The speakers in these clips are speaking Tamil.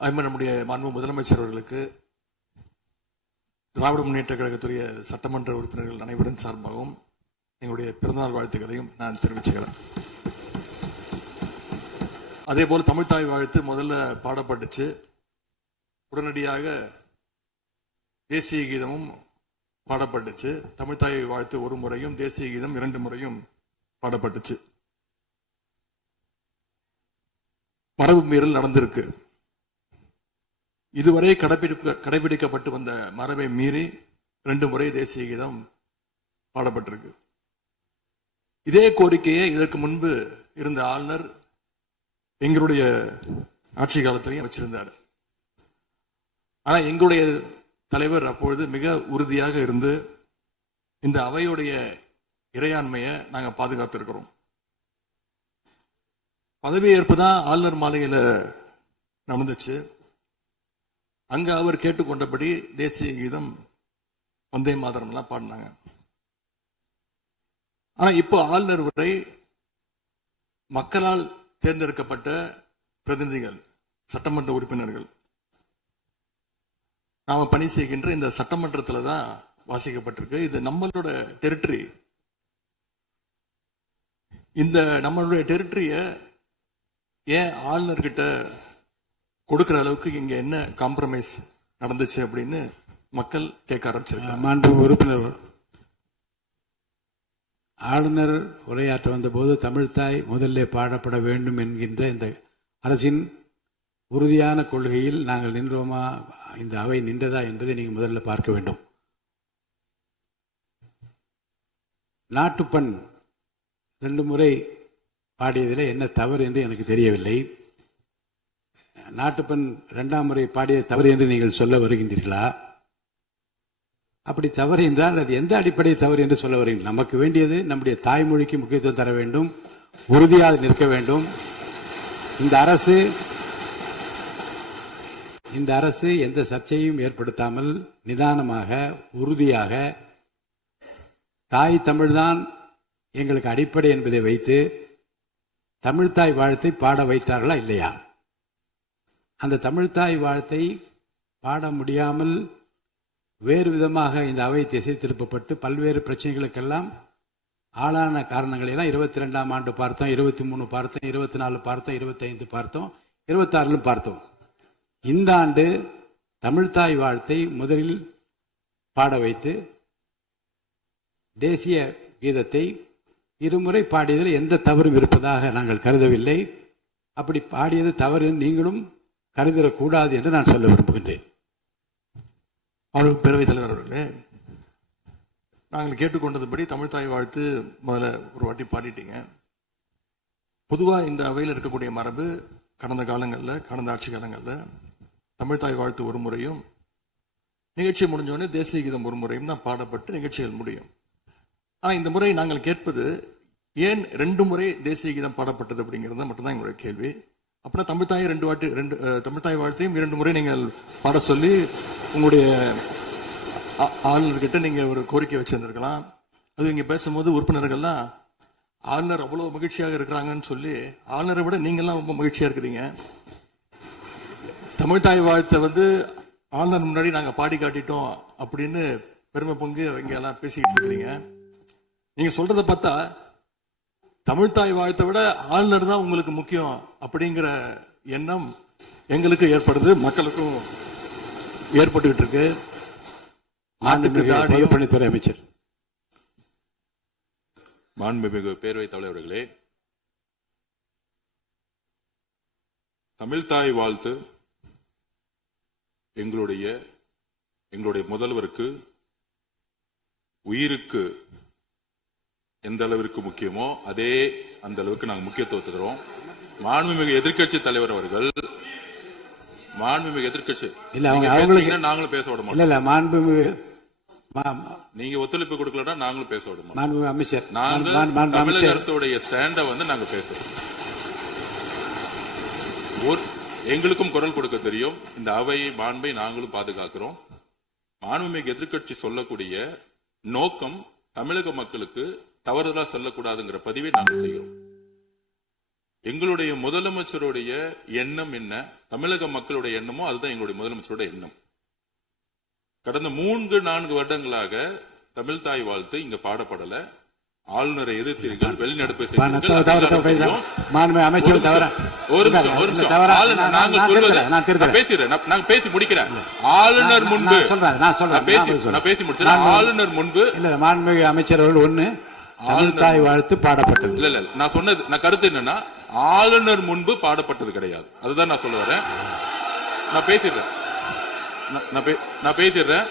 அதுமாதிரி நம்முடைய மாண்பு முதலமைச்சர் அவர்களுக்கு திராவிட முன்னேற்ற கழகத்துடைய சட்டமன்ற உறுப்பினர்கள் அனைவரின் சார்பாகவும் எங்களுடைய பிறந்தநாள் வாழ்த்துக்களையும் நான் தெரிவிச்சுக்கிறேன். அதே போல தமிழ்தாய் வாழ்த்து முதல்ல பாடப்பட்டுச்சு. உடனடியாக தேசிய கீதமும் பாடப்பட்டுச்சு. தமிழ்தாய் வாழ்த்து ஒரு முறையும் தேசிய கீதம் 2 முறையும் பாடப்பட்டுச்சு. மரபு மீறல் நடந்திருக்கு. இதுவரை கடைபிடிக்கப்பட்டு வந்த மரபை மீறி 2 முறை தேசிய கீதம் பாடப்பட்டிருக்கு. இதே கோரிக்கையை இதற்கு முன்பு இருந்த ஆளுநர் எங்களுடைய ஆட்சி காலத்திலையும் வச்சிருந்தார். ஆனா எங்களுடைய தலைவர் அப்பொழுது மிக உறுதியாக இருந்து இந்த அவையுடைய இறையாண்மையை நாங்க பாதுகாத்திருக்கிறோம். பதவியேற்பு தான் ஆளுநர் மாளிகையில நடந்துச்சு. அங்க அவர் கேட்டுக்கொண்டபடி தேசிய கீதம் வந்தே மாதரம் எல்லாம் பாடினாங்க. ஆனா இப்போ ஆளுநர் உரை மக்களால் தேர்ந்தெடுக்கப்பட்ட பிரதிநிதிகள், சட்டமன்ற உறுப்பினர்கள் நாம பணி செய்கின்ற இந்த சட்டமன்றத்துல தான் வாசிக்கப்பட்டிருக்கு. இது நம்மளோட டெரிட்டரி. இந்த நம்மளுடைய டெரிட்டரிய ஏன் ஆளுநர்கிட்ட கொடுக்கிற அளவுக்கு இங்க என்ன காம்ப்ரமைஸ் நடந்துச்சு அப்படின்னு மக்கள் கேட்க ஆரம்பிச்சிருக்காங்க. மாண்பு உறுப்பினர், ஆளுநர் உரையாற்ற வந்தபோது தமிழ்தாய் முதல்ல பாடப்பட வேண்டும் என்கின்ற இந்த அரசின் உறுதியான கொள்கையில் நாங்கள் நின்றோமா, இந்த அவை நின்றதா என்பதை நீங்கள் முதல்ல பார்க்க வேண்டும். நாட்டுப்பண் 2 முறை பாடியதில் என்ன தவறு என்று எனக்கு தெரியவில்லை. நாட்டுப்பண் 2ஆம் முறை பாடிய தவறு என்று நீங்கள் சொல்ல வருகின்றீர்களா? அப்படி தவறு என்றால் அது எந்த அடிப்படையில் தவறு என்று சொல்ல வருகிறீர்கள்? நமக்கு வேண்டியது நம்முடைய தாய்மொழிக்கு முக்கியத்துவம் தர வேண்டும், உறுதியாக நிற்க வேண்டும். இந்த அரசு எந்த சர்ச்சையும் ஏற்படுத்தாமல் நிதானமாக உறுதியாக தாய் தமிழ்தான் எங்களுக்கு அடிப்படை என்பதை வைத்து தமிழ்தாய் வாழ்த்தை பாட வைத்தார்களா இல்லையா? அந்த தமிழ்தாய் வாழ்த்தை பாட முடியாமல் வேறு விதமாக இந்த அவை திசை திருப்பப்பட்டு பல்வேறு பிரச்சனைகளுக்கெல்லாம் ஆளான காரணங்களை எல்லாம் 22ஆம் ஆண்டு பார்த்தோம், 23 பார்த்தோம், 24 பார்த்தோம், 25 பார்த்தோம், 26 பார்த்தோம். இந்த ஆண்டு தமிழ்தாய் வாழ்த்தை முதலில் பாட வைத்து தேசிய கீதத்தை 2 முறை பாடியதில் எந்த தவறும் இருப்பதாக நாங்கள் கருதவில்லை. அப்படி பாடியது தவறு நீங்களும் கருதிடக்கூடாது என்று நான் சொல்ல விரும்புகின்றேன். பேரவைத் தலைவர் அவர்களே, நாங்கள் கேட்டுக்கொண்டதுபடி தமிழ்தாய் வாழ்த்து முதல்ல ஒரு வாட்டி பாடிட்டீங்க. பொதுவாக இந்த அவையில் இருக்கக்கூடிய மரபு கடந்த காலங்களில், கடந்த ஆட்சி காலங்களில் தமிழ்தாய் வாழ்த்து ஒரு முறையும் நிகழ்ச்சி முடிஞ்சோடனே தேசிய கீதம் ஒரு முறையும் தான் பாடப்பட்டு நிகழ்ச்சிகள் முடியும். ஆனால் இந்த முறை நாங்கள் கேட்பது ஏன் 2 முறை தேசிய கீதம் பாடப்பட்டது அப்படிங்கிறது மட்டும்தான் எங்களுடைய கேள்வி. அப்படின்னா தமிழ்தாய் வாழ்த்தையும் 2 முறை நீங்கள் பாட சொல்லி உங்களுடைய ஆளுநர்கிட்ட நீங்க ஒரு கோரிக்கை வச்சிருந்திருக்கலாம். அது இங்க பேசும்போது உறுப்பினர்கள்லாம் ஆளுநர் அவ்வளவு மகிழ்ச்சியாக இருக்கிறாங்கன்னு சொல்லி, ஆளுநரை விட நீங்கெல்லாம் ரொம்ப மகிழ்ச்சியா இருக்கிறீங்க. தமிழ்தாய் வாழ்த்தை ஆளுநர் முன்னாடி நாங்க பாடி காட்டிட்டோம் அப்படின்னு பெருமை பொங்கு இங்க எல்லாம் பேசிக்கிட்டு இருக்கிறீங்க. நீங்க சொல்றதை பார்த்தா தமிழ்தாய் வாழ்த்தை விட ஆளுநர் தான் உங்களுக்கு முக்கியம் அப்படிங்கிற எண்ணம் எங்களுக்கு ஏற்படுது, மக்களுக்கும் ஏற்பட்டுக்கிட்டு இருக்கு. பொதுப்பணித்துறை அமைச்சர். மாண்புமிகு பேரவைத் தலைவர்களே, தமிழ்தாய் வாழ்த்து எங்களுடைய முதல்வருக்கு உயிருக்கு எந்த அளவிற்கு முக்கியமோ அதே அந்த அளவுக்கு நாங்கள் முக்கியத்துவம் தருவோம். மாண்புமிகு எதிர்கட்சி தலைவர் அவர்கள் எதிர்கட்சி நாங்களும் பேச விட மாட்டோம். நீங்க ஒத்துழைப்பு கொடுக்கலன்னா நாங்களும் பேச விட மாட்டோம். அமைச்சர், தமிழக அரசுடைய ஸ்டாண்ட நாங்க பேசுறோம். எங்களுக்கும் குரல் கொடுக்க தெரியும். இந்த அவை மாண்பை நாங்களும் பாதுகாக்கிறோம். மாண்புமிகு எதிர்கட்சி சொல்லக்கூடிய நோக்கம் தமிழக மக்களுக்கு தவறுதலா சொல்லக்கூடாதுங்கிற பதிவை நாங்கள் செய்கிறோம். எங்களுடைய முதலமைச்சருடைய எண்ணம் என்ன, தமிழக மக்களுடைய எண்ணமோ அதுதான் எங்களுடைய முதலமைச்சருடைய எண்ணம். கடந்த 3-4 வருடங்களாக தமிழ் தாய் வாழ்த்து இங்க பாடப்படல. ஆளுநரை எதிர்த்தீர்கள், வெளிநடப்பு செய்தீர்கள். அமைச்சர் தவிர ஒரு நிமிஷம் நாங்கள் சொல்வது நான் பேசுறேன், நான் பேசி முடிக்கிறேன். ஆளுநர் முன்பு நான் பேசி முடிச்சேன். ஆளுநர் முன்பு மாண்புமிகு அமைச்சர் அவர்கள் ஒண்ணு தமிழ் தாய் வாழ்த்து பாடப்பட்டது. இல்ல நான் சொன்னது, நான் கருத்து என்னன்னா ஆளுநர் முன்பு பாடப்பட்டது கிடையாது. அதுதான் நான் சொல்ல வரேன். நான் பேசிடுறேன்.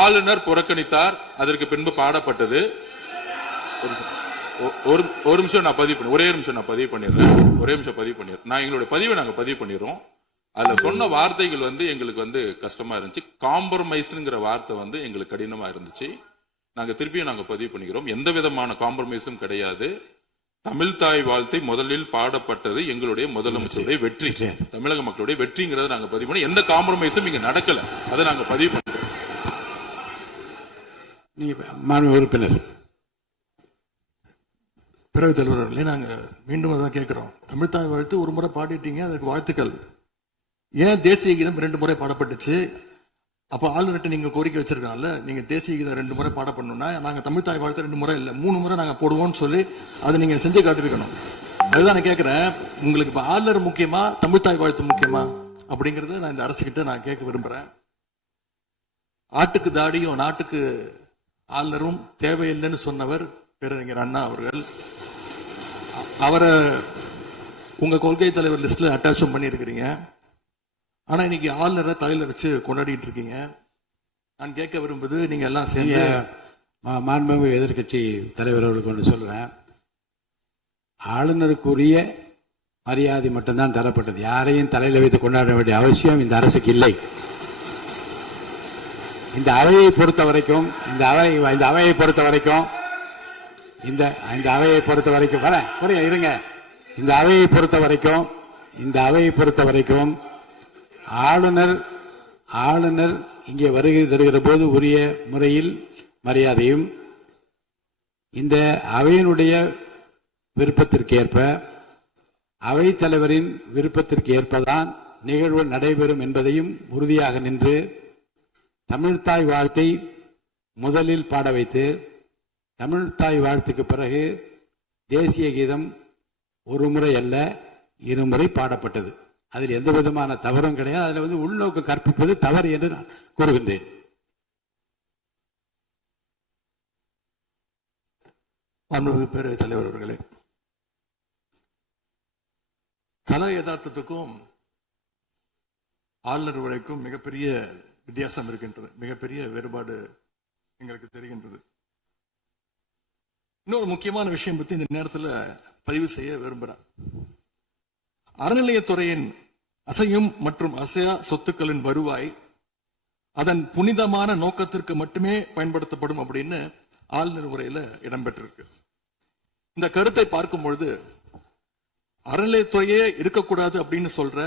ஆளுநர் புறக்கணித்தார், அதற்கு பின்பு பாடப்பட்டது. ஒரு நிமிஷம் நான் பதிவு பண்ணி, ஒரே நிமிஷம் நான் பதிவு பண்ணிடுறேன். நான் எங்களுடைய பதிவை நாங்க பதிவு பண்ணிடுறோம். அதுல சொன்ன வார்த்தைகள் எங்களுக்கு கஷ்டமா இருந்துச்சு. காம்ப்ரமைஸ்ங்கிற வார்த்தை எங்களுக்கு கடினமா இருந்துச்சு. நாங்க திருப்பியும் நாங்க பதிவு பண்ணிக்கிறோம். எந்த விதமான காம்ப்ரமைஸும் கிடையாது. தமிழ் தாய் வாழ்த்தை முதலில் பாடப்பட்டது எங்களுடைய முதலமைச்சருடைய வெற்றி, தமிழக மக்களுடைய வெற்றிங்கிறத நாங்க பதிவு பண்ணி, எந்த காம்ப்ரமைஸும் இங்க நடக்கல. அதை நாங்க பதிவு பண்றோம். உறுப்பினர் பிறகு தலைவர்களே, நாங்க மீண்டும் அதான் கேட்கிறோம். தமிழ் தாய் வாழ்த்து ஒரு முறை பாடிட்டீங்க, அதுக்கு வாழ்த்துக்கள். ஏன் தேசிய கீதம் 2 முறை பாடப்பட்டுச்சு? அப்ப ஆளுநர்கிட்ட நீங்க கோரிக்கை வச்சிருக்காங்கல்ல, நீங்க தேசிய கீதம் 2 முறை பாடப்படணும்னா நாங்க தமிழ் தாய் வாழ்த்து 2 முறை இல்ல 3 முறை நாங்க போடுவோம்னு சொல்லி அதை நீங்க செஞ்சு காட்டிருக்கணும். அதுதான் நான் கேட்கிறேன், உங்களுக்கு இப்ப ஆளுநர் முக்கியமா தமிழ் தாய் வாழ்த்து முக்கியமா அப்படிங்கறத நான் இந்த அரசுகிட்ட நான் கேட்க விரும்புறேன். ஆட்டுக்கு தாடியும் நாட்டுக்கு ஆளுநரும் தேவையில்லைன்னு சொன்னவர் பேரறிஞர் அண்ணா அவர்கள். அவரை உங்க கொள்கை தலைவர் லிஸ்ட்ல அட்டாச்சும் பண்ணியிருக்கிறீங்க. ஆனா இன்னைக்கு ஆளுநரை தலையில வச்சு கொண்டாடிட்டு இருக்கீங்க. நான் கேட்க விரும்புது, நீங்க எல்லாம் சேர்ந்து மாண்புமிகு எதிர்கட்சி தலைவர் அவர்களுக்கு ஒன்று சொல்றேன். ஆளுநருக்குரிய மரியாதை மட்டும்தான் தரப்பட்டது. யாரையும் தலையில வைத்து கொண்டாட வேண்டிய அவசியம் இந்த அரசுக்கு இல்லை. இந்த அவையை பொறுத்த வரைக்கும் இந்த அவையை பொறுத்த வரைக்கும் இருங்க. இந்த அவையை பொறுத்த வரைக்கும் ஆளுநர் இங்கே வருகை தருகிற போது உரிய முறையில் மரியாதையும், இந்த அவையினுடைய விருப்பத்திற்கு ஏற்ப, அவைத் தலைவரின் விருப்பத்திற்கு ஏற்பதான் நிகழ்வு நடைபெறும் என்பதையும் உறுதியாக நின்று தமிழ்த்தாய் வாழ்த்தை முதலில் பாட வைத்து, தமிழ்த்தாய் வாழ்த்துக்கு பிறகு தேசிய கீதம் ஒரு முறை அல்ல 2 முறை பாடப்பட்டது. அதில் எந்த விதமான தவறும் கிடையாது. அதில் உள்நோக்கு கற்பிப்பது தவறு என்று நான் கூறுகின்றேன். பேரவைத் தலைவர் அவர்களே, கலா யதார்த்தத்துக்கும் ஆளுநர் உரைக்கும் மிகப்பெரிய வித்தியாசம் இருக்கின்றது, மிகப்பெரிய வேறுபாடு எங்களுக்கு தெரிகின்றது. இன்னொரு முக்கியமான விஷயம் பத்தி இந்த நேரத்தில் பதிவு செய்ய விரும்புகிறேன். அறநிலையத்துறையின் அசையும் மற்றும் அசையா சொத்துக்களின் வருவாய் அதன் புனிதமான நோக்கத்திற்கு மட்டுமே பயன்படுத்தப்படும் அப்படின்னு ஆளுநர் உரையில இடம்பெற்றிருக்கு. இந்த கருத்தை பார்க்கும் பொழுது அறநிலையத்துறையே இருக்கக்கூடாது அப்படின்னு சொல்ற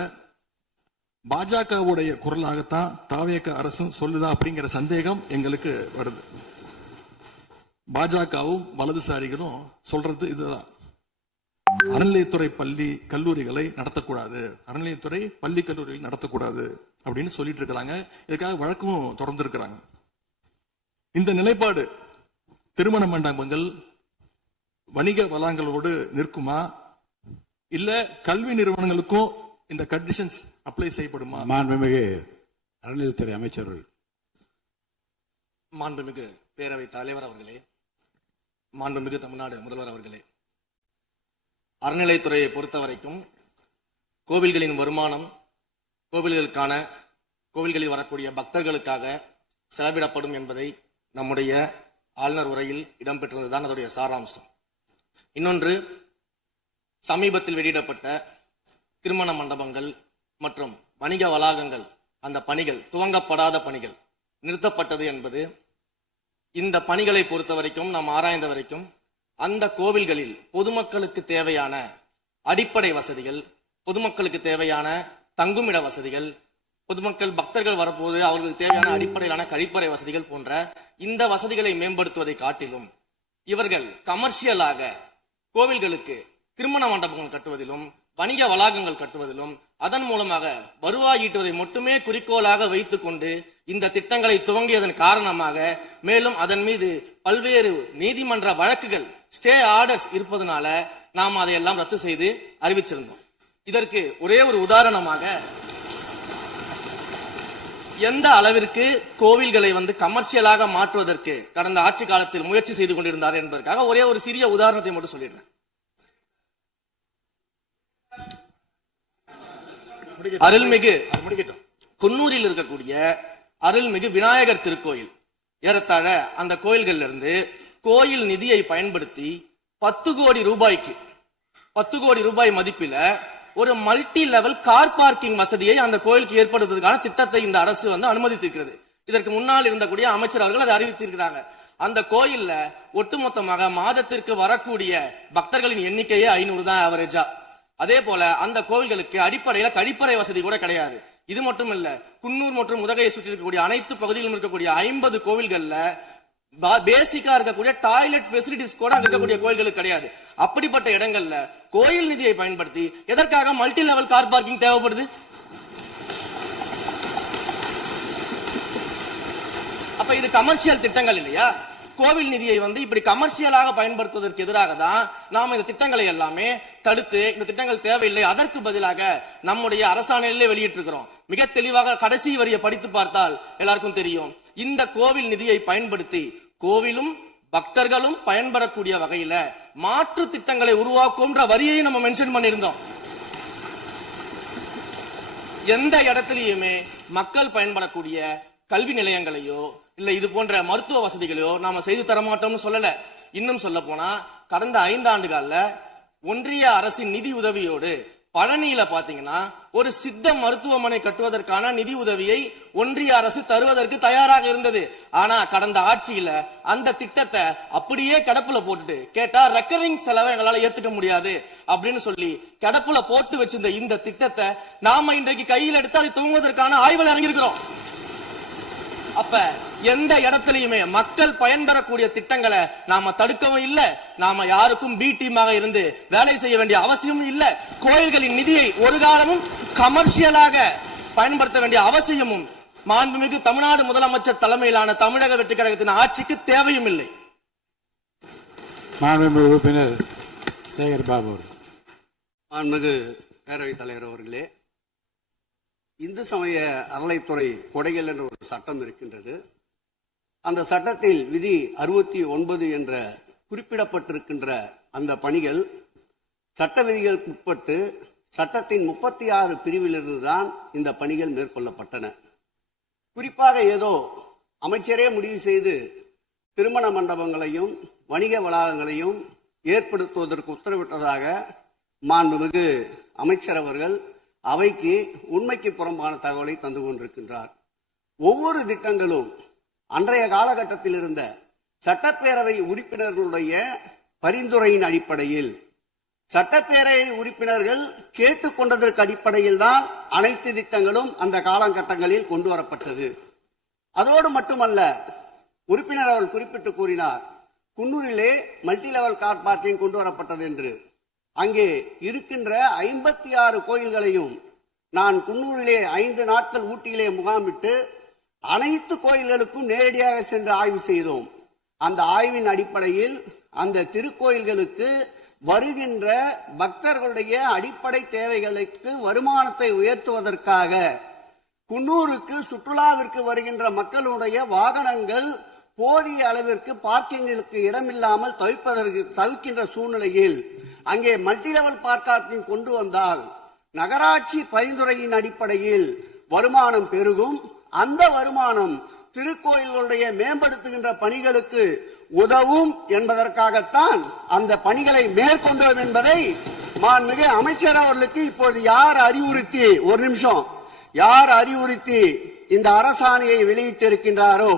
பாஜகவுடைய குரலாகத்தான் தாவேக அரசும் சொல்லுதா அப்படிங்கிற சந்தேகம் எங்களுக்கு வருது. பாஜகவும் வலதுசாரிகளும் சொல்றது இதுதான், அறநிலையத்துறை பள்ளி கல்லூரிகளை நடத்தக்கூடாது, அறநிலையத்துறை பள்ளி கல்லூரிகளை நடத்தக்கூடாது அப்படின்னு சொல்லிட்டு இருக்கிறாங்க. இதுக்காக வழக்கும் தொடர்ந்து இருக்கிறாங்க. இந்த நிலைப்பாடு திருமண மண்டபங்கள் வணிக வளங்களோடு நிற்குமா, இல்ல கல்வி நிறுவனங்களுக்கும் இந்த கண்டிஷன்ஸ் அப்ளை செய்யப்படுமா? மாண்புமிகு அறநிலையத்துறை அமைச்சர்கள். மாண்புமிகு பேரவை தலைவர் அவர்களே, மாண்புமிகு தமிழ்நாடு முதல்வர் அவர்களே, அறநிலையத்துறையை பொறுத்த வரைக்கும் கோவில்களின் வருமானம் கோவில்களில் வரக்கூடிய பக்தர்களுக்காக செலவிடப்படும் என்பதை நம்முடைய ஆளுநர் உரையில் இடம்பெற்றதுதான் அதோடைய சாராம்சம். இன்னொன்று, சமீபத்தில் வெளியிடப்பட்ட திருமண மண்டபங்கள் மற்றும் வணிக வளாகங்கள், அந்த பணிகள் துவங்கப்படாத பணிகள் நிறுத்தப்பட்டது என்பது, இந்த பணிகளை பொறுத்த வரைக்கும் நாம் ஆராய்ந்த வரைக்கும் அந்த கோவில்களில் பொதுமக்களுக்கு தேவையான அடிப்படை வசதிகள், பொதுமக்களுக்கு தேவையான தங்குமிட வசதிகள், பொதுமக்கள் பக்தர்கள் வரப்போது அவர்களுக்கு தேவையான அடிப்படையிலான கழிப்பறை வசதிகள் போன்ற இந்த வசதிகளை மேம்படுத்துவதை காட்டிலும் இவர்கள் கமர்ஷியலாக கோவில்களுக்கு திருமண மண்டபங்கள் கட்டுவதிலும் வணிக வளாகங்கள் கட்டுவதிலும் அதன் மூலமாக வருவாய் ஈட்டுவதை மட்டுமே குறிக்கோளாக வைத்துக் கொண்டு இந்த திட்டங்களை துவங்கியதன் காரணமாக மேலும் அதன் மீது பல்வேறு நீதிமன்ற வழக்குகள் ஸ்டே ஆர்டர்ஸ் இருப்பதனால நாம் அதையெல்லாம் ரத்து செய்து அறிவிச்சிருந்தோம். இதற்கு ஒரே ஒரு உதாரணமாக எந்த அளவிற்கு கோவில்களை கமர்ஷியலாக மாற்றுவதற்கு கடந்த ஆட்சி காலத்தில் முயற்சி செய்து கொண்டிருந்தார் என்பதற்காக ஒரே ஒரு சிறிய உதாரணத்தை மட்டும் சொல்லிடுறேன். அருள்மிகு குன்னூரில் இருக்கக்கூடிய அருள்மிகு விநாயகர் திருக்கோயில், ஏறத்தாழ அந்த கோயில்கள்ல இருந்து கோயில் நிதியை பயன்படுத்தி 10 கோடி ரூபாய்க்கு 10 கோடி ரூபாய் மதிப்பில ஒரு மல்டி லெவல் கார் பார்க்கிங் வசதியை அந்த கோயிலுக்கு ஏற்படுத்துவதற்கான திட்டத்தை இந்த அரசு அனுமதித்திருக்கிறது. இதற்கு முன்னால் இருந்தக்கூடிய அமைச்சர் அவர்கள் அதை அறிவித்திருக்கிறாங்க. அந்த கோயில்ல ஒட்டுமொத்தமாக மாதத்திற்கு வரக்கூடிய பக்தர்களின் எண்ணிக்கையே 500 தான் ஆவரேஜா. அதே போல அந்த கோவில்களுக்கு அடிப்படையில கழிப்பறை வசதி கூட கிடையாது. இது மட்டும் இல்ல, குன்னூர் மற்றும் உதகையை சுற்றி இருக்கக்கூடிய அனைத்து பகுதிகளிலும் இருக்கக்கூடிய 50 கோவில்கள்ல பேசிக்கா இருக்கக்கூடிய டாய்லெட் ஃபெசிலிட்டிஸ் கூட அங்க இருக்கக்கூடிய கோயில்களுக்கு கிடையாது. அப்படிப்பட்ட இடங்கள்ல கோயில் நிதியை பயன்படுத்தி எதற்காக மல்டி லெவல் கார் பார்க்கிங் தேவைப்படுது? அப்ப இது கமர்ஷியல் திட்டங்கள் இல்லையா? கோவில் நிதியை இப்படி கமர்ஷியலாக பயன்படுத்துவதற்கு எதிராக தான் நாம இந்த திட்டங்களை எல்லாமே தடுத்து இந்த திட்டங்கள் தேவையில்லை, அதற்கு பதிலாக நம்முடைய அரசாணையிலே வெளியிட்டிருக்கிறோம். மிக தெளிவாக கடைசி வரியை படித்து பார்த்தால் எல்லாருக்கும் தெரியும். இந்த கோவில் நிதியை பயன்படுத்தி கோவிலும் பக்தர்களும் பயன்படக்கூடிய வகையில மாற்று திட்டங்களை உருவாக்கும்ன்ற வரியை நம்ம மென்ஷன் பண்ணியிருந்தோம். எந்த இடத்திலையுமே மக்கள் பயன்படக்கூடிய கல்வி நிலையங்களையோ இல்ல இது போன்ற மருத்துவ வசதிகளையோ நாம செய்து தர மாட்டோம்னு சொல்லல. இன்னும் சொல்ல போனா கடந்த 5 ஆண்டுகள்ல ஒன்றிய அரசின் நிதி உதவியோடு பழனியில பாத்தீங்கன்னா ஒரு சித்த மருத்துவமனை கட்டுவதற்கான நிதி உதவியை ஒன்றிய அரசு தருவதற்கு தயாராக இருந்தது. ஆனா கடந்த ஆட்சியில அந்த திட்டத்தை அப்படியே கிடப்புல போட்டுட்டு கேட்டா ரெக்கரிங் செலவை எங்களால ஏத்துக்க முடியாது அப்படின்னு சொல்லி கிடப்புல போட்டு வச்சிருந்த இந்த திட்டத்தை நாம இன்றைக்கு கையில் எடுத்து அதை துவங்குவதற்கான ஆய்வில் இறங்கியிருக்கிறோம். அப்ப எந்த இடத்திலையுமே மக்கள் பயன்பெறக்கூடிய திட்டங்களை நாம தடுக்கவும் இல்லை, நாம யாருக்கும் பி டீமாக இருந்து வேலை செய்ய வேண்டிய அவசியமும் இல்லை. கோயில்களின் நிதியை ஒரு காலமும் கமர்ஷியலாக பயன்படுத்த வேண்டிய அவசியமும் மாண்புமிகு தமிழ்நாடு முதலமைச்சர் தலைமையிலான தமிழக வெற்றி கழகத்தின் ஆட்சிக்கு தேவையும் இல்லை. மாண்புமிகு உறுப்பினர் சேகர் பாபு. மாண்புமிகு பேரவைத் தலைவர் அவர்களே, இந்து சமய அறநிலைத்துறை கொடைகள் என்ற ஒரு சட்டம் இருக்கின்றது. அந்த சட்டத்தில் விதி 69 என்ற குறிப்பிடப்பட்டிருக்கின்ற அந்த பணிகள் சட்ட விதிகளுக்கு உட்பட்டு சட்டத்தின் 36 பிரிவிலிருந்து தான் இந்த பணிகள் மேற்கொள்ளப்பட்டன. குறிப்பாக ஏதோ அமைச்சரே முடிவு செய்து திருமண மண்டபங்களையும் வணிக வளாகங்களையும் ஏற்படுத்துவதற்கு உத்தரவிட்டதாக மாண்புமிகு அமைச்சர் அவர்கள் அவைக்கு உண்மைக்கு புறம்பான தகவலை தந்து கொண்டிருக்கின்றார். ஒவ்வொரு திட்டங்களும் அன்றைய காலகட்டத்தில் இருந்த சட்டப்பேரவை உறுப்பினர்களுடைய பரிந்துரையின் அடிப்படையில் சட்டப்பேரவை உறுப்பினர்கள் கேட்டுக்கொண்டதற்கு அடிப்படையில் தான் அனைத்து திட்டங்களும் அந்த காலகட்டங்களில் கொண்டு வரப்பட்டது. அதோடு மட்டுமல்ல, உறுப்பினர் அவர்கள் குறிப்பிட்டு கூறினார், குன்னூரிலே மல்டி லெவல் கார் பார்க்கிங் கொண்டு வரப்பட்டது என்று. அங்கே இருக்கின்ற 56 கோயில்களையும் நான் குன்னூரிலே 5 நாட்கள் ஊட்டியிலே முகாமிட்டு அனைத்து கோயில்களுக்கும் நேரடியாக சென்று ஆய்வு செய்தோம். அந்த ஆய்வின் அடிப்படையில் அந்த திருக்கோயில்களுக்கு வருகின்ற பக்தர்களுடைய அடிப்படை தேவைகளுக்கு வருமானத்தை உயர்த்துவதற்காக குன்னூருக்கு சுற்றுலாவிற்கு வருகின்ற மக்களுடைய வாகனங்கள் போதிய அளவிற்கு பார்க்கிங்களுக்கு இடமில்லாமல் தவிக்கின்ற சூழ்நிலையில் அங்கே மல்டி லெவல் பார்க்கிங் கொண்டு வந்தால் நகராட்சி பரிந்துரையின் அடிப்படையில் வருமானம் பெருகும். அந்த வருமானம் திருக்கோயில்களுடைய மேம்படுத்துகின்ற பணிகளுக்கு உதவும் என்பதற்காகத்தான் அந்த பணிகளை மேற்கொண்டோம் என்பதை மாண்புமிகு அமைச்சர் அவர்களுக்கு இப்போது யார் அறிவுறுத்தி, ஒரு நிமிஷம், யார் அறிவுறுத்தி இந்த அரசாணையை வெளியிட்டிருக்கின்றாரோ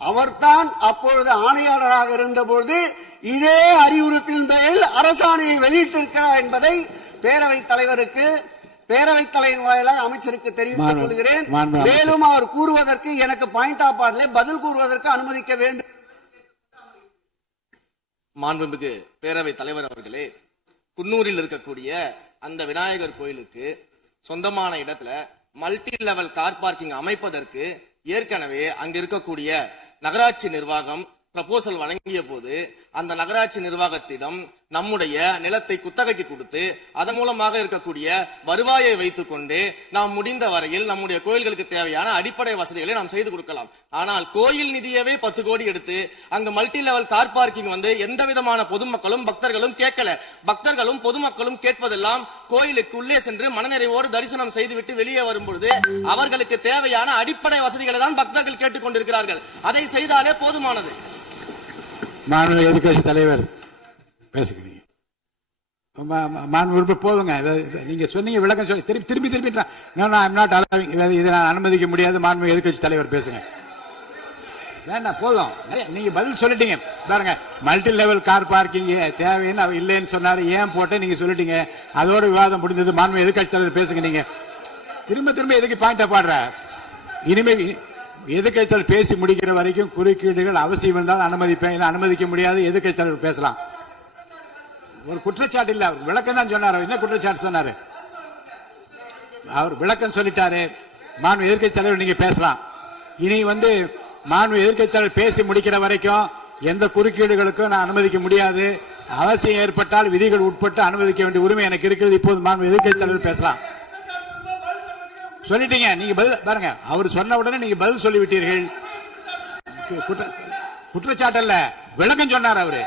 அவர்தான் அப்பொழுது ஆணையாளராக இருந்தபோது இதே அறிவுறுத்தின் பேரில் அரசாணையை வெளியிட்டிருக்கிறார் என்பதை பேரவைத் தலைவருக்கு, பேரவைத் தலைவர் வாயிலாக அமைச்சருக்கு தெரிவித்துக் கொள்கிறேன். மேலும் அவர் கூறுவதற்கு எனக்கு பாயிண்ட் ஆஃப் ஆர்டர்ல பதில் கூறுவதற்கு அனுமதிக்க வேண்டும். மாண்புமிகு பேரவைத் தலைவர் அவர்களே, குன்னூரில் இருக்கக்கூடிய அந்த விநாயகர் கோயிலுக்கு சொந்தமான இடத்துல மல்டி லெவல் கார் பார்க்கிங் அமைப்பதற்கு ஏற்கனவே அங்க இருக்கக்கூடிய நகராட்சி நிர்வாகம் ப்ரப்போசல் வழங்கிய போது அந்த நகராட்சி நிர்வாகத்திடம் நம்முடைய நிலத்தை குத்தகைக்கு கொடுத்து அதன் மூலமாக இருக்கக்கூடிய வருவாயை வைத்துக் கொண்டு நாம் முடிந்த வரையில் நம்முடைய கோயில்களுக்கு தேவையான அடிப்படை வசதிகளை நாம் செய்து கொடுக்கலாம். ஆனால் கோயில் நிதியவே 10 கோடி எடுத்து அங்க மல்டி லெவல் கார் பார்க்கிங் வந்து எந்த விதமான பொதுமக்களும் பக்தர்களும் கேட்கல. பக்தர்களும் பொதுமக்களும் கேட்பதெல்லாம் கோயிலுக்கு உள்ளே சென்று மனநிறைவோடு தரிசனம் செய்துவிட்டு வெளியே வரும் பொழுது அவர்களுக்கு தேவையான அடிப்படை வசதிகளை தான் பக்தர்கள் கேட்டுக் கொண்டிருக்கிறார்கள். அதை செய்தாலே போதுமானது. மாண்புமிகு எதிர்க்கட்சி தலைவர் பேசுகிறீங்க. மாண்பு போதுங்க. நீங்க சொன்னீங்க விளக்கம் சொல்லி திருப்பி இதை நான் அனுமதிக்க முடியாது. மாண்புமிகு எதிர்க்கட்சி தலைவர் பேசுங்க. வேண்டாம், போதும். நீங்க பதில் சொல்லிட்டீங்க பாருங்க. மல்டி லெவல் கார் பார்க்கிங் தேவைன்னு அவர் இல்லைன்னு சொன்னாரு. ஏன் போட்டு நீங்க சொல்லிட்டீங்க. அதோட விவாதம் முடிந்தது. மாண்புமிகு எதிர்க்கட்சி தலைவர் பேசுங்க. நீங்க திரும்ப எதுக்கு பாயிண்ட் பாடுற? இனிமே எதிர்க்கட்சி தலைவர் பேசி முடிக்கிற வரைக்கும் குறுக்கீடுகள் அவசியம் இருந்தால் அனுமதிப்பேன். அனுமதிக்க முடியாது. எதிர்க்கட்சி தலைவர் பேசலாம். ஒரு குற்றச்சாட்டு இல்ல, அவர் விளக்கம் தான் சொன்னார். என்ன குற்றச்சாட்டு சொன்னாரு? அவர் விளக்கம் சொல்லிட்டாரு. மாண்பு எதிர்க்கட்சி தலைவர் நீங்க பேசலாம். இனி மாண்பு எதிர்க்கட்சி தலைவர் பேசி முடிக்கிற வரைக்கும் எந்த குறுக்கீடுகளுக்கும் நான் அனுமதிக்க முடியாது. அவசியம் ஏற்பட்டால் விதிகள் உட்பட்டு அனுமதிக்க வேண்டிய உரிமை எனக்கு இருக்கிறது. இப்போது மாண்பு எதிர்க்கட்சி தலைவர் பேசலாம். சொல்லிட்டீங்க. நீங்க பதில் பாருங்க. அவர் சொன்ன உடனே நீங்க பதில் சொல்லிவிட்டீர்கள். குற்றச்சாட்டு அல்ல, விளக்கம் சொன்னார் அவரு.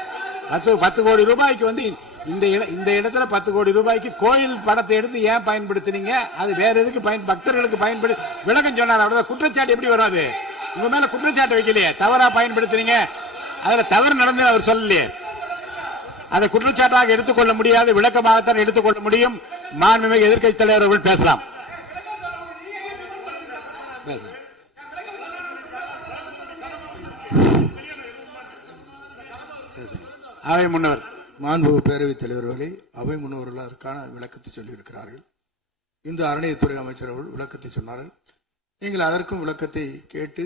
10 கோடி ரூபாய்க்கு இந்த இடத்துல 10 கோடி ரூபாய்க்கு கோயில் படத்தை எடுத்து ஏன் பயன்படுத்தினீங்க? அது வேற எதுக்கு பக்தர்களுக்கு பயன்படு விளக்கம் சொன்னார். அவ்வளவுதான். குற்றச்சாட்டு எப்படி வராது? உங்க மேல குற்றச்சாட்டு வைக்கலையே. தவறா பயன்படுத்தினீங்க, அதுல தவறு நடந்து அவர் சொல்லலையே. அதை குற்றச்சாட்டாக எடுத்துக்கொள்ள முடியாது, விளக்கமாகத்தான் எடுத்துக்கொள்ள முடியும். மாண்புமிகு எதிர்க்கட்சி தலைவர் அவர்கள் பேசலாம். அவை முன்னவர். மாண்புமிகு பேரவைத் தலைவர்களே, அவை முன்னவர்கள் அதற்கான விளக்கத்தை சொல்லியிருக்கிறார்கள். இந்த அறநிலையத்துறை அமைச்சர் அவர்கள் விளக்கத்தை சொன்னார்கள். நீங்கள் அதற்கும் விளக்கத்தை கேட்டு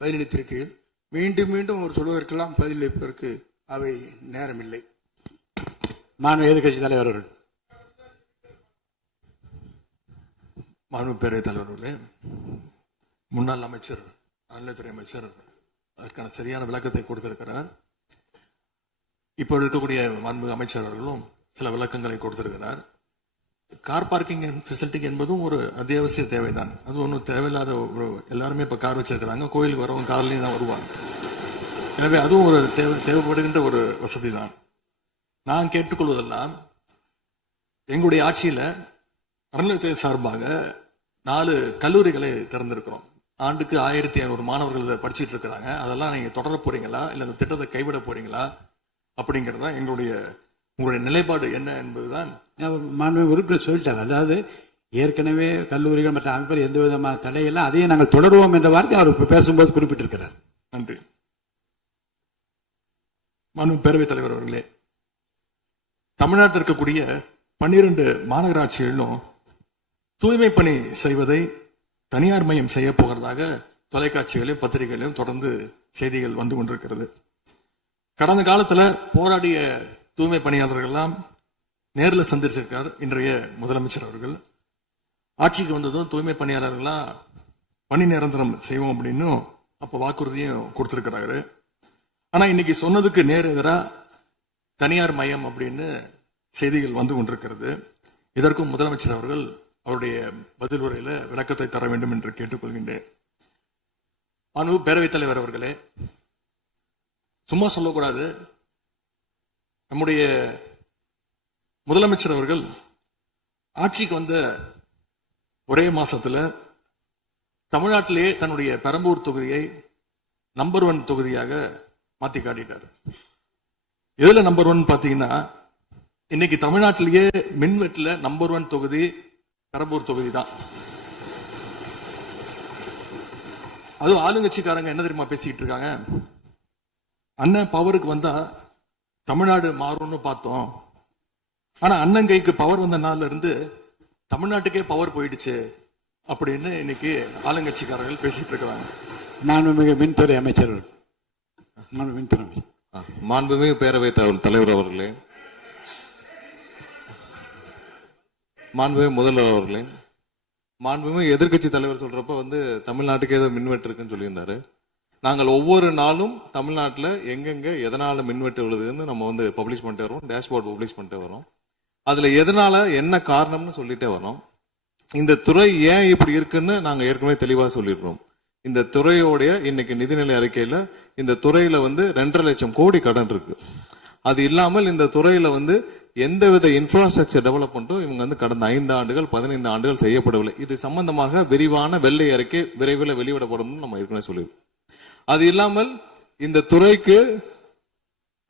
பதிலளித்திருக்கிறீர்கள். மீண்டும் அவர் சொல்வதற்கெல்லாம் பதிலளிப்பதற்கு அவை நேரமில்லை. மாண்புமிகு எதிர்க்கட்சி தலைவர் அவர்கள். மாண்புமிகு பேரவைத் தலைவர்களே, முன்னாள் அமைச்சர் அறநிலையத்துறை அமைச்சர் அதற்கான சரியான விளக்கத்தை கொடுத்திருக்கிறார். இப்போ இருக்கக்கூடிய மாண்புமிகு அமைச்சர் அவர்களும் சில விளக்கங்களை கொடுத்திருக்கிறார். கார் பார்க்கிங் ஃபெசிலிட்டி என்பதும் ஒரு அத்தியாவசிய தேவைதான். அது ஒன்றும் தேவையில்லாத எல்லாருமே இப்போ கார் வச்சிருக்கிறாங்க. கோயிலுக்கு வரவங்க கார்லேயும் தான் வருவாங்க. எனவே அதுவும் ஒரு தேவைப்படுகின்ற ஒரு வசதி தான். நான் கேட்டுக்கொள்வதெல்லாம், எங்களுடைய ஆட்சியில் அறநிலையத்துறை சார்பாக 4 கல்லூரிகளை திறந்திருக்கிறோம். ஆண்டுக்கு 1500 மாணவர்கள் படிச்சுட்டு இருக்கிறாங்க. அதெல்லாம் நீங்க தொடர போறீங்களா, இல்லை அந்த திட்டத்தை கைவிட போறீங்களா அப்படிங்கிறதா உங்களுடைய நிலைப்பாடு என்ன என்பதுதான். மாண்புமிகு உறுப்பினர் சொல்லிட்டார். அதாவது ஏற்கனவே கல்லூரிகள் மற்ற அமைப்பில் எந்த விதமான தடையெல்லாம் அதையும் நாங்கள் தொடருவோம் என்ற வார்த்தை அவர் பேசும்போது குறிப்பிட்டிருக்கிறார். நன்றி. மாண்புமிகு பேரவைத் தலைவர் அவர்களே, தமிழ்நாட்டில் இருக்கக்கூடிய 12 மாநகராட்சிகளிலும் தூய்மை பணி செய்வதை தனியார் மயம் செய்ய போகிறதாக தொலைக்காட்சிகளையும் பத்திரிகைகளையும் தொடர்ந்து செய்திகள் வந்து கொண்டிருக்கிறது. கடந்த காலத்துல போராடிய தூய்மை பணியாளர்கள் எல்லாம் நேரில் சந்திச்சிருக்கார் இன்றைய முதலமைச்சர் அவர்கள். ஆட்சிக்கு வந்ததும் தூய்மை பணியாளர்கள்லாம் பணி நிரந்தரம் செய்வோம் அப்படின்னு அப்ப வாக்குறுதியும் கொடுத்திருக்கிறாரு. ஆனா இன்னைக்கு சொன்னதுக்கு நேர் எதிராக தனியார் மயம் அப்படின்னு செய்திகள் வந்து கொண்டிருக்கிறது. இதற்கும் முதலமைச்சர் அவர்கள் அவருடைய பதில் உரையில விளக்கத்தை தர வேண்டும் என்று கேட்டுக்கொள்கின்றேன். பேரவைத் தலைவர் அவர்களே, சும்மா சொல்லக்கூடாது. நம்முடைய முதலமைச்சர் அவர்கள் ஆட்சிக்கு வந்த ஒரே மாசத்துல தமிழ்நாட்டிலேயே தன்னுடைய பெரம்பூர் தொகுதியை நம்பர் 1 தொகுதியாக மாத்தி காட்டிட்டார். எதுல நம்பர் 1 பாத்தீங்கன்னா, இன்னைக்கு தமிழ்நாட்டிலேயே மின்வெட்டுல நம்பர் 1 தொகுதி பெரம்பூர் தொகுதி தான். அதுவும் ஆளுங்கட்சிக்காரங்க என்ன தெரியுமா பேசிக்கிட்டு இருக்காங்க? அண்ணன் பவருக்கு வந்தா தமிழ்நாடு மாறும்னு பார்த்தோம். ஆனா அண்ணன் கைக்கு பவர் வந்த நாள்ல இருந்து தமிழ்நாட்டுக்கே பவர் போயிடுச்சு அப்படின்னு இன்னைக்கு ஆளுங்கட்சிக்காரர்கள் பேசிட்டு இருக்கிறாங்க. மாண்புமிகு மின்துறை அமைச்சர். மாண்புமிகு பேரவைத் தலைவர் அவர்களே, மாண்புமிகு முதல்வர் அவர்களே, மாண்புமிகு எதிர்க்கட்சி தலைவர் சொல்றப்ப வந்து தமிழ்நாட்டுக்கு ஏதோ மின்வெட்டு இருக்குன்னு சொல்லியிருந்தாரு. நாங்கள் ஒவ்வொரு நாளும் தமிழ்நாட்டில் எங்கெங்க எதனால மின்வெட்டு விழுதுன்னு நம்ம வந்து பப்ளிஷ் பண்ணிட்டே வரோம், டேஷ்போர்ட் பப்ளிஷ் பண்ணிட்டே வரோம். அதுல எதனால என்ன காரணம்னு சொல்லிட்டே வரோம். இந்த துறை ஏன் இப்படி இருக்குன்னு நாங்க ஏற்கனவே தெளிவா சொல்லிடுறோம். இந்த துறையோடைய இன்னைக்கு நிதிநிலை அறிக்கையில இந்த துறையில வந்து 2.5 லட்சம் கோடி கடன் இருக்கு. அது இல்லாமல் இந்த துறையில வந்து எந்தவித இன்ஃப்ராஸ்ட்ரக்சர் டெவலப்மெண்ட்டும் இவங்க வந்து கடந்த 5 ஆண்டுகள் 15 ஆண்டுகள் செய்யப்படவில்லை. இது சம்பந்தமாக விரிவான வெள்ளை அறிக்கை விரைவில் வெளியிடப்படும் நம்ம ஏற்கனவே சொல்லியிருக்கோம். அது இல்லாமல் இந்த துறைக்கு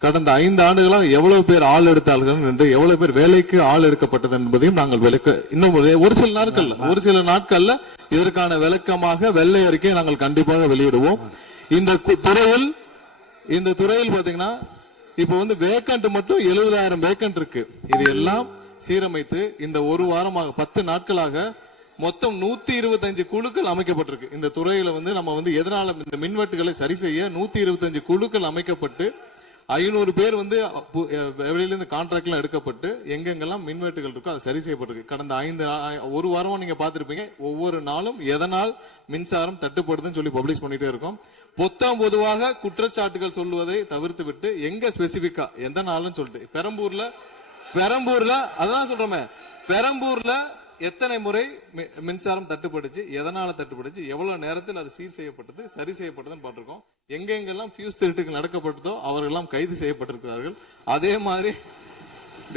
கடந்த 5 ஆண்டுகளாக எவ்வளவு பேர் ஆள் எடுத்தார்கள் என்று, எவ்வளவு பேர் வேலைக்கு ஆள் எடுக்கப்பட்டது என்பதையும் நாங்கள் இன்னும் ஒரு சில நாட்கள்ல இதற்கான விளக்கமாக வெள்ளை அறிக்கையை நாங்கள் கண்டிப்பாக வெளியிடுவோம். இந்த துறையில் பாத்தீங்கன்னா இப்ப வந்து வேக்கண்ட் மட்டும் 70,000 வேக்கண்ட் இருக்கு. இது எல்லாம் சீரமைத்து இந்த ஒரு வாரமாக 10 நாட்களாக மொத்தம் 125 குழுக்கள் அமைக்கப்பட்டிருக்கு. இந்த துறையில வந்து நம்ம வந்து எதனால இந்த மின்வெட்டுகளை சரி செய்ய 125 குழுக்கள் அமைக்கப்பட்டு 500 பேர் வந்து வெளியிலிருந்து கான்ட்ராக்ட்லாம் எடுக்கப்பட்டு எங்கெங்கெல்லாம் மின்வெட்டுகள் இருக்கோ அது சரி செய்யப்பட்டிருக்கு. கடந்த ஒரு வாரமா நீங்க பார்த்திருப்பீங்க, ஒவ்வொரு நாளும் எதனால் மின்சாரம் தட்டுப்படுதுன்னு சொல்லி பப்ளிஷ் பண்ணிட்டே இருக்கோம். பொதுவாக குற்றச்சாட்டுகள் சொல்லுவதை தவிர்த்து விட்டு எங்க ஸ்பெசிபிக்கா எந்த நாள்னு சொல்லிட்டு பெரம்பூர்ல அதான் சொல்றோமே, பெரம்பூர்ல எத்தனை முறை மின்சாரம் தட்டுப்படுச்சு, எதனால தட்டுப்படுச்சு, எவ்வளவு நேரத்தில் அது சீர் செய்யப்பட்டது, சரி செய்யப்பட்டதுன்னு பார்த்திருக்கோம். எங்கெங்கெல்லாம் ஃபியூஸ் திருட்டுகள் நடக்கப்பட்டதோ அவர்களெல்லாம் கைது செய்யப்பட்டிருக்கிறார்கள். அதே மாதிரி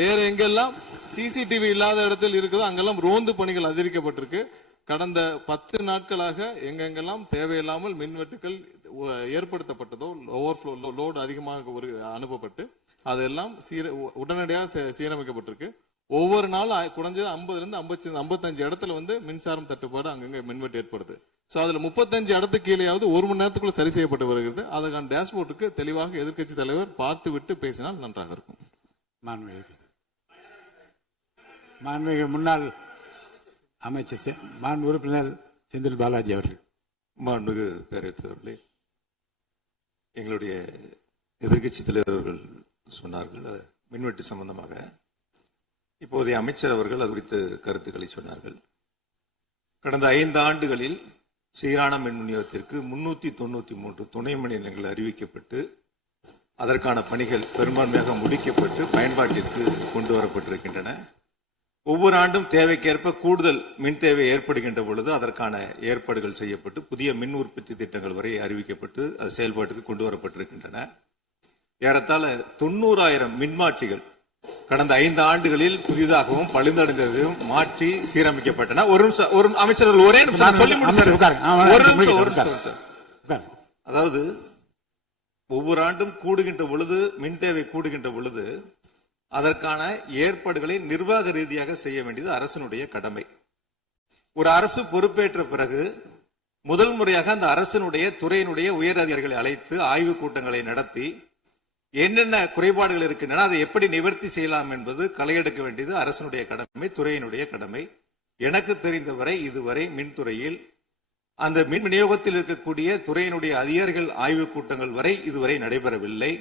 வேற எங்கெல்லாம் சிசிடிவி இல்லாத இடத்தில் இருக்குதோ அங்கெல்லாம் ரோந்து பணிகள் அதிகரிக்கப்பட்டிருக்கு. கடந்த 10 நாட்களாக எங்கெங்கெல்லாம் தேவையில்லாமல் மின்வெட்டுகள் ஏற்படுத்தப்பட்டதோ, ஓவர்ஃப்ளோ லோடு அதிகமாக அனுப்பப்பட்டு அதெல்லாம் உடனடியாக சீரமைக்கப்பட்டிருக்கு. ஒவ்வொரு நாளும் குறைஞ்சது 50 to 55 இடத்துல வந்து மின்சாரம் தட்டுப்பாடு அங்கங்க மின்வெட்டு ஏற்படுது. சோ அதுல 35 இடத்துக்கு கீழேயாவது 1 மணி நேரத்துக்குள்ள சரி செய்யப்பட்டு வருகிறது. அதுக்கான டேஷ்போர்டுக்கு தெளிவாக எதிர்க்கட்சி தலைவர் பார்த்து விட்டு பேசினால் நன்றாக இருக்கும். மாண்புமிகு முன்னாள் அமைச்சர் மாண்பு உறுப்பினர் செந்தில் பாலாஜி அவர்கள். மாண்புமிகு பேரவைத் தலைவர்களே, எங்களுடைய எதிர்க்கட்சி தலைவர்கள் சொன்னார்கள் மின்வெட்டு சம்பந்தமாக. இப்போதைய அமைச்சர் அவர்கள் அது குறித்து கருத்துக்களை சொன்னார்கள். கடந்த 5 ஆண்டுகளில் சீரான மின் விநியோகத்திற்கு 393 துணை மின் நிலையங்கள் அறிவிக்கப்பட்டு அதற்கான பணிகள் பெரும்பான்மையாக முடிக்கப்பட்டு பயன்பாட்டிற்கு கொண்டு வரப்பட்டிருக்கின்றன. ஒவ்வொரு ஆண்டும் தேவைக்கேற்ப கூடுதல் மின் தேவை ஏற்படுகின்ற பொழுது அதற்கான ஏற்பாடுகள் செய்யப்பட்டு புதிய மின் உற்பத்தி திட்டங்கள் வரை அறிவிக்கப்பட்டு அது செயல்பாட்டுக்கு கொண்டு வரப்பட்டிருக்கின்றன. ஏறத்தாழ 90,000 மின்மாற்றிகள் கடந்த 5 ஆண்டுகளில் புதிதாகவும் பழுந்தடைந்ததையும் மாற்றி சீரமைக்கப்பட்டன. ஒரு அமைச்சர்கள் ஒரே நிமிஷம் சொல்லி முடிச்சார். அதாவது ஒவ்வொரு ஆண்டும் கூடுகின்ற பொழுது மின் தேவை கூடுகின்ற பொழுது அதற்கான ஏற்பாடுகளை நிர்வாக ரீதியாக செய்ய வேண்டியது அரசினுடைய கடமை. ஒரு அரசு பொறுப்பேற்ற பிறகு முதல் முறையாக அந்த அரசினுடைய துறையினுடைய உயர் அதிகாரிகளை அழைத்து ஆய்வு கூட்டங்களை நடத்தி என்னென்ன குறைபாடுகள் இருக்கின்றன அதை எப்படி நிவர்த்தி செய்யலாம் என்பது களையெடுக்க வேண்டியது அரசினுடைய கடமை, துறையினுடைய கடமை. எனக்கு தெரிந்தவரை இதுவரை மின்துறையில் அந்த மின் விநியோகத்தில் இருக்கக்கூடிய துறையினுடைய அதிகாரிகள் ஆய்வு கூட்டங்கள் வரை இதுவரை நடைபெறவில்லை.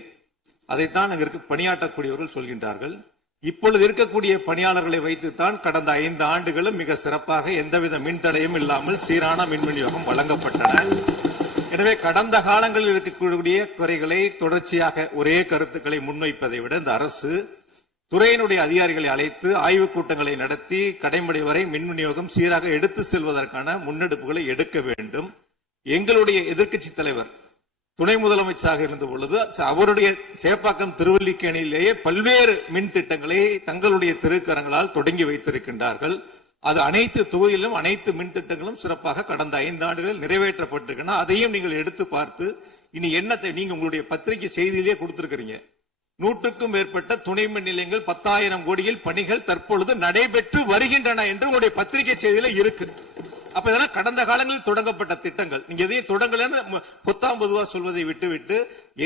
அதைத்தான் அங்கிருக்கு பணியாற்றக்கூடியவர்கள் சொல்கின்றார்கள். இப்பொழுது இருக்கக்கூடிய பணியாளர்களை வைத்துத்தான் கடந்த 5 ஆண்டுகளும் மிக சிறப்பாக எந்தவித மின் தடையும் இல்லாமல் சீரான மின் விநியோகம் வழங்கப்பட்டன. எனவே கடந்த காலங்களில் இருக்கக்கூடிய குறைகளை தொடர்ச்சியாக ஒரே கருத்துக்களை முன்வைப்பதை விட இந்த அரசு துறையினுடைய அதிகாரிகளை அழைத்து ஆய்வு கூட்டங்களை நடத்தி கடைமுறை வரை மின் விநியோகம் சீராக எடுத்து செல்வதற்கான முன்னெடுப்புகளை எடுக்க வேண்டும். எங்களுடைய எதிர்க்கட்சி தலைவர் துணை முதலமைச்சராக இருந்த பொழுது அவருடைய சேப்பாக்கம் திருவல்லிக்கேணியிலேயே பல்வேறு மின் திட்டங்களை தங்களுடைய திருக்கரங்களால் தொடங்கி வைத்திருக்கின்றார்கள். அது அனைத்து தொகுதியிலும் அனைத்து மின் திட்டங்களும் சிறப்பாக கடந்த 5 ஆண்டுகளில் நிறைவேற்றப்பட்டிருக்கின்றன. அதையும் நீங்கள் எடுத்து பார்த்து இனி என்னத்தை நீங்க உங்களுடைய பத்திரிகை செய்தியிலேயே கொடுத்திருக்கிறீங்க. 100க்கும் மேற்பட்ட துணை மின் நிலையங்கள் 10,000 கோடியில் பணிகள் தற்பொழுது நடைபெற்று வருகின்றன என்று உங்களுடைய பத்திரிகை செய்தியில இருக்கு. அப்ப இதெல்லாம் கடந்த காலங்களில் தொடங்கப்பட்ட திட்டங்கள். நீங்க எதையும் தொடங்கலன்னு பொத்தாம் பொதுவா சொல்வதை விட்டுவிட்டு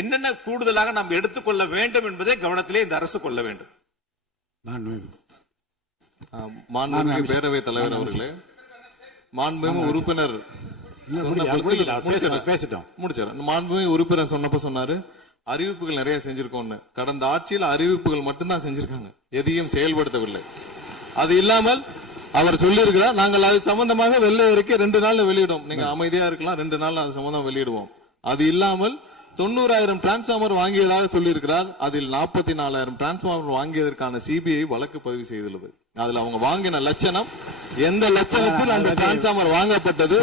என்னென்ன கூடுதலாக நாம் எடுத்துக்கொள்ள வேண்டும் என்பதை கவனத்திலே இந்த அரசு கொள்ள வேண்டும். மாண்புமிகு பேரவைத் தலைவர் அவர்களே, மாண்புமிகு உறுப்பினர் மாண்புமிகு உறுப்பினர் சொன்னப்ப சொன்னாரு அறிவிப்புகள் நிறைய செஞ்சிருக்கோம்னு. கடந்த ஆட்சியில் அறிவிப்புகள் மட்டும்தான் செஞ்சிருக்காங்க, எதையும் செயல்படுத்தவில்லை. அது இல்லாமல் அவர் சொல்லியிருக்கிறார். நாங்கள் அது சம்பந்தமாக வெள்ளை அறிக்கை 2 நாள்ல வெளியிடுவோம். நீங்க அமைதியா இருக்கலாம், 2 நாள்ல அது சம்பந்தம் வெளியிடுவோம். அது இல்லாமல் 90,000 டிரான்ஸ்பார்மர் வாங்கியதாக சொல்லியிருக்கிறார். அதில் 44,000 டிரான்ஸ்பார்மர் வாங்கியதற்கான சிபிஐ வழக்கு பதிவு செய்துள்ளது. அதுல அவங்க வாங்கின லட்சணம், எந்த லட்சணத்தில் அந்த டிரான்ஸ்பார்மர் வாங்கப்பட்டது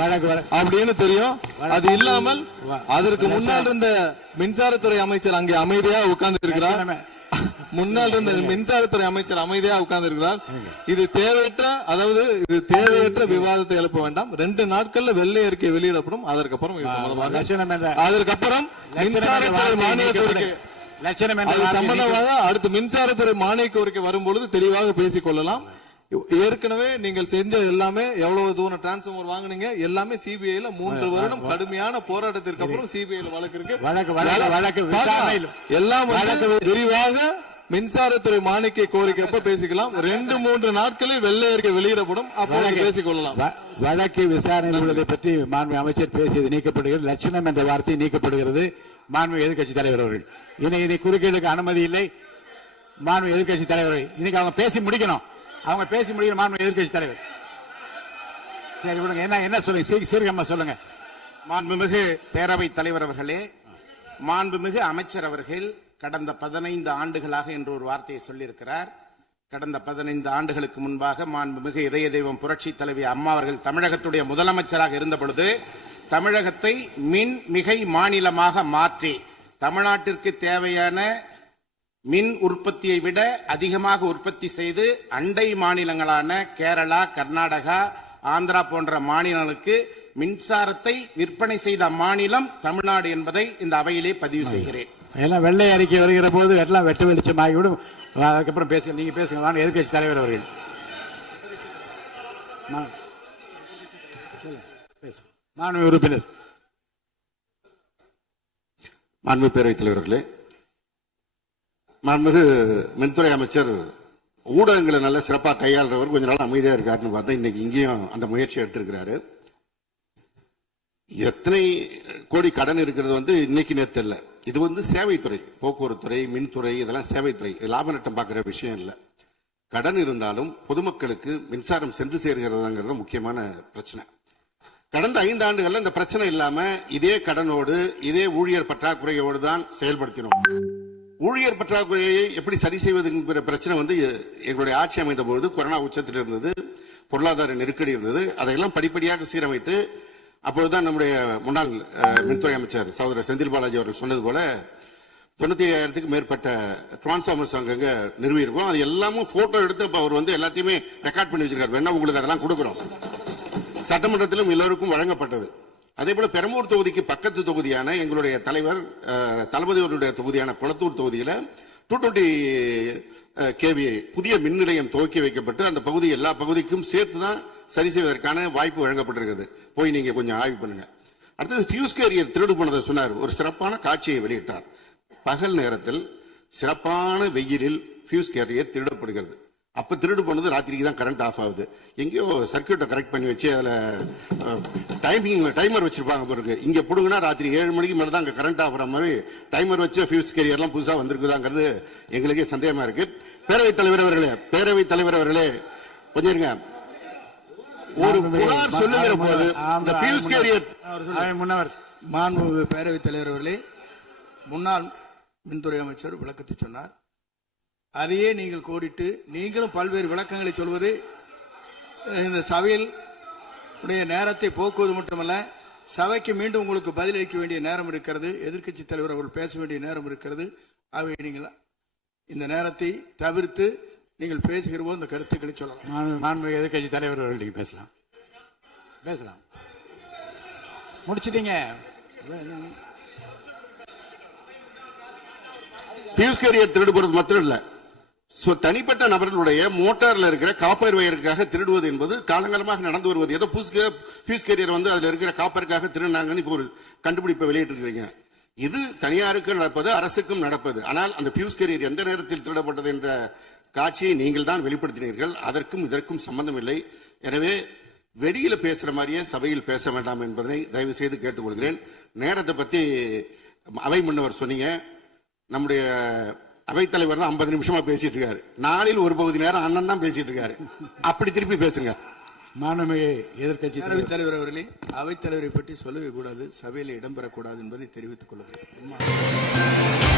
அப்படின்னு தெரியும். அது இல்லாமல் அதற்கு முன்னால் இருந்த மின்சாரத்துறை அமைச்சர் அங்கே அமைதியா உட்கார்ந்து இருக்கிறார். முன்னால் இருந்த மின்சாரத்துறை அமைச்சர் அமைதியா உட்கார்ந்து இருக்கிறார். இது தேவையற்ற விவாதத்தை எழுப்ப வேண்டாம். 2 நாட்கள்ல வெள்ளை அறிக்கை வெளியிடப்படும். அதற்கப்புறம் இது சம்பந்தமாக அதற்கப்புறம் மின்சாரத்துறை மானிய கோரிக்கை சம்பந்தமாக அடுத்து மின்சாரத்துறை மானிய கோரிக்கை வரும்பொழுது தெளிவாக பேசிக் கொள்ளலாம். ஏற்கனவே நீங்கள் செஞ்ச எல்லாமே எவ்வளவு தூரம் டிரான்ஸ்பார்மர் வாங்குனீங்க எல்லாமே சிபிஐல 3 வருடம் கடுமையான போராட்டத்திற்கு அப்புறம் சிபிஐல வழக்கு இருக்கு. எல்லாம் விரிவாக மின்சாரத்துறை மானிய கோரிக்கை எப்ப பேசிக்கலாம். 2-3 நாட்களில் வெள்ளை அறிக்கை வெளியிடப்படும். அப்போது பேசிக் கொள்ளலாம். வழக்கு விசாரணை உள்ளதை பற்றி மாண்பு அமைச்சர் பேசியது நீக்கப்படுகிறது. லட்சணம் என்ற வார்த்தை நீக்கப்படுகிறது. மாண்பு எதிர்க்கட்சி தலைவர் அவர்கள் இனி குறுக்கீடுக்கு அனுமதி இல்லை. மாண்பு எதிர்க்கட்சி தலைவர் இன்னைக்கு அவங்க பேசி முடிக்கணும். மாண்பு எதிர்க்கட்சி தலைவர் சரி விடுங்க. என்ன சொல்லுங்க, சீர்கமா சொல்லுங்க. மாண்புமிகு பேரவைத் தலைவர் அவர்களே, மாண்புமிகு அமைச்சர் அவர்கள் கடந்த 15 ஆண்டுகளாக என்று ஒரு வார்த்தையை சொல்லியிருக்கிறார். கடந்த 15 ஆண்டுகளுக்கு முன்பாக மாண்புமிகு இதய தெய்வம் புரட்சி தலைவி அம்மா அவர்கள் தமிழகத்துடைய முதலமைச்சராக இருந்த பொழுது தமிழகத்தை மின் மிகை மாநிலமாக மாற்றி தமிழ்நாட்டிற்கு தேவையான மின் உற்பத்தியை விட அதிகமாக உற்பத்தி செய்து அண்டை மாநிலங்களான கேரளா, கர்நாடகா, ஆந்திரா போன்ற மாநிலங்களுக்கு மின்சாரத்தை விற்பனை செய்த மாநிலம் தமிழ்நாடு என்பதை இந்த அவையிலே பதிவு செய்கிறேன். எல்லாம் வெள்ளை அறிக்கை வருகிற போது எல்லாம் வெட்டு வெளிச்சமாகிவிடும். அதுக்கப்புறம் பேசுங்க, நீங்க பேசுங்க. எதிர்க்கட்சி தலைவர் அவர்கள் மாண்பு உறுப்பினர். மாண்பு பேரவைத் தலைவர்களே, மாண்புமிகு மின்துறை அமைச்சர் ஊடகங்களை நல்ல சிறப்பாக கையாளுறவர். கொஞ்ச நாள் அமைதியா இருக்காருன்னு பார்த்தா இன்னைக்கு இங்கேயும் அந்த முயற்சி எடுத்திருக்கிறாரு. எத்தனை கோடி கடன் இருக்கிறது இன்னைக்கு நேற்று இல்லை. இது சேவைத்துறை, போக்குவரத்துறை, மின்துறை, இதெல்லாம் சேவைத்துறை. லாப நட்டம் பார்க்குற விஷயம் இல்லை. கடன் இருந்தாலும் பொதுமக்களுக்கு மின்சாரம் சென்று சேர்கிறதாங்கிறது முக்கியமான பிரச்சனை. கடந்த 5 ஆண்டுகள்ல இந்த பிரச்சனை இல்லாம இதே கடனோடு இதே ஊழியர் பற்றாக்குறையோடு தான் செயல்படுத்தினோம். ஊழியர் பற்றாக்குறையை எப்படி சரி செய்வதுங்கிற பிரச்சனை எங்களுடைய ஆட்சி அமைந்த பொழுது கொரோனா உச்சத்தில் இருந்தது, பொருளாதார நெருக்கடி இருந்தது. அதையெல்லாம் படிப்படியாக சீரமைத்து அப்பொழுதுதான் நம்முடைய முன்னாள் மின்துறை அமைச்சர் சகோதரர் செந்தில் பாலாஜி அவர்கள் சொன்னது போல 95,000க்கு மேற்பட்ட டிரான்ஸ்பார்மர்ஸ் அங்கங்க நிறுவியிருக்கோம். அது எல்லாமும் போட்டோ எடுத்து அவர் எல்லாத்தையுமே ரெக்கார்ட் பண்ணி வச்சிருக்காரு. வேணா உங்களுக்கு அதெல்லாம் கொடுக்குறோம். சட்டமன்றத்திலும் எல்லோருக்கும் வழங்கப்பட்டது. அதே போல பெரம்பூர் தொகுதிக்கு பக்கத்து தொகுதியான எங்களுடைய தலைவர் தளபதி அவருடைய தொகுதியான குளத்தூர் தொகுதியில 220 kVA புதிய மின் நிலையம் துவக்கி வைக்கப்பட்டு அந்த பகுதி எல்லா பகுதிக்கும் சேர்த்துதான் சரி செய்வதற்கான வாய்ப்பு வழங்கப்பட்டிருக்கிறது. போய் நீங்க கொஞ்சம் ஆய்வு பண்ணுங்க. அடுத்தது ஃபியூஸ் கேரியர் திருடு போனதை சொன்னார். ஒரு சிறப்பான காட்சியை வெளியிட்டார். பகல் நேரத்தில் சிறப்பான வெயிலில் ஃபியூஸ் கேரியர் திருடப்படுகிறது. அப்ப திருடு போனது ராத்திரிக்கு தான் கரண்ட் ஆஃப் ஆகுது. எங்கேயோ சர்க்கியூட்டை கரெக்ட் பண்ணி வச்சு அதுல டைமர் வச்சிருப்பாங்க பிறகு. இங்க புடுங்கன்னா ராத்திரி 7 மணிக்கு மேல தான் அங்க கரண்ட் ஆஃப் ஆகிற மாதிரி டைமர் வச்சு ஃபியூஸ் கேரியர்லாம் புதுசா வந்திருக்குதாங்கிறது எங்களுக்கே சந்தேகமா இருக்கு. பேரவைத் தலைவர் அவர்களே கொஞ்சம் இருங்க. ஒரு புகார் சொல்லுகிற போது இந்த ஃபியூஸ் கேரியர் முன்னவர் மாண்பு பேரவைத் தலைவர் அவர்களே, முன்னாள் மின்துறை அமைச்சர் விளக்கத்தை சொன்னார். அதையே நீங்கள் கோடிட்டு நீங்களும் பல்வேறு விளக்கங்களை சொல்வது இந்த சபையில் உடைய நேரத்தை போக்குவது மட்டுமல்ல, சபைக்கு மீண்டும் உங்களுக்கு பதிலளிக்க வேண்டிய நேரம் இருக்கிறது. எதிர்க்கட்சி தலைவர் அவர்கள் பேச வேண்டிய நேரம் இருக்கிறது. ஆகவே நீங்கள் இந்த நேரத்தை தவிர்த்து நீங்கள் பேசுகிற போது இந்த கருத்துக்களை சொல்லலாம். எதிர்க்கட்சி தலைவர் அவர்கள் நீங்க பேசலாம். முடிச்சிட்டீங்க. ஃபியூஸ் கேரியர் திருடு போறது மாத்திரம் இல்ல, தனிப்பட்ட நபர்களுடைய மோட்டார்ல இருக்கிற காப்பர் வயருக்காக திருடுவது என்பது காலங்காலமாக நடந்து வருவது. ஏதோ ஃபியூஸ் கேரியர் அதுல இருக்கிற காப்பருக்காக திருடினாங்கன்னு இப்போ ஒரு கண்டுபிடிப்பை வெளியிட்டு இருக்கிறீங்க. இது தனியாருக்கு நடப்பது, அரசுக்கும் நடப்பது. ஆனால் அந்த ஃபியூஸ் கேரியர் எந்த நேரத்தில் திருடப்பட்டது என்ற காட்சியை நீங்கள் தான் வெளிப்படுத்தினீர்கள். அதற்கும் இதற்கும் சம்பந்தம் இல்லை. எனவே வெளியில பேசுற மாதிரியே சபையில் பேச வேண்டாம் என்பதனை தயவு செய்து கேட்டுக்கொள்கிறேன். நேரத்தை பத்தி அவை முன்னவர் சொன்னீங்க. நம்முடைய அவைத்தலைவர் தான் 50 நிமிஷமா பேசிட்டு இருக்காரு. நாளில் ஒரு பகுதி நேரம் அண்ணன் தான் பேசிட்டு இருக்காரு. அப்படி திருப்பி பேசுங்க. மாண்புமிகு எதிர்க்கட்சி பேரவைத் தலைவர் அவர்களே, அவைத்தலைவரை பற்றி சொல்லவே கூடாது, சபையில் இடம்பெறக்கூடாது என்பதை தெரிவித்துக் கொள்கிறேன்.